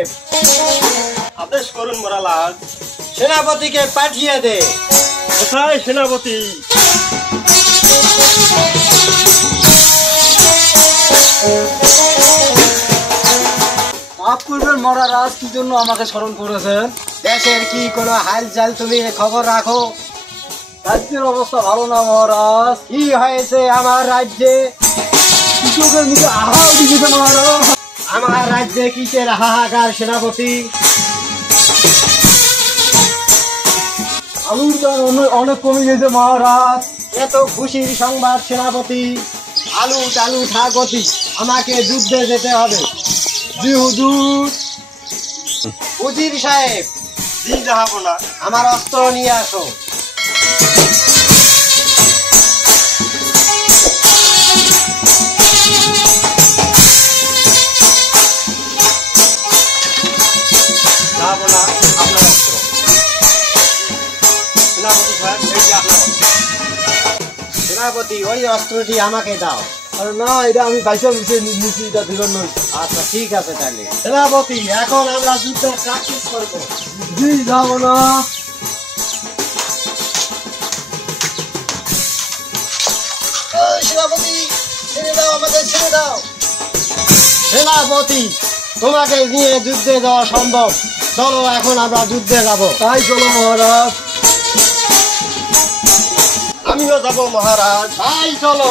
সাহেব। আদেশ করুন মহারাজ। সেনাপতিকে পাঠিয়ে দে। কোথায় সেনাপতি? মাফ করবেন মহারাজ, কি জন্য আমাকে স্মরণ করেছেন? দেশের কি কোনো হালচাল তুমি খবর রাখো? রাজ্যের অবস্থা ভালো না মহারাজ। কি হয়েছে আমার রাজ্যে? কৃষকের মুখে আহাও দিয়েছে মহারাজ। আমার রাজ্যে কিসের হাহাকার সেনাপতি? আলুর দাম অনেক কমে গেছে মহারাজ। এত খুশির সংবাদ সেনাপতি? আলু টালু থাকতি, আমাকে যুদ্ধে যেতে হবে। জি হুজুর। উজির সাহেব, জি জাহাপনা। আমার অস্ত্র নিয়ে আসো। জাহাপনা, আপনার অস্ত্র। সেনাপতি সাহেব, এই যে আপনার অস্ত্র। সেনাপতি, ওই অস্ত্রটি আমাকে দাও। আরে না, এটা আমি পয়সা নিচ্ছি, এটা দিবেন নয়। আচ্ছা ঠিক আছে তাহলে। সেনাপতি, এখন আমরা যুদ্ধের প্র্যাকটিস করবো। জি যাবো না। সেনাপতি, ছেড়ে দাও, আমাদের ছেড়ে দাও। সেনাপতি, তোমাকে নিয়ে যুদ্ধে যাওয়া সম্ভব? চলো এখন আমরা যুদ্ধে যাব। তাই চলো মহারাজ। আমিও যাব মহারাজ। তাই চলো।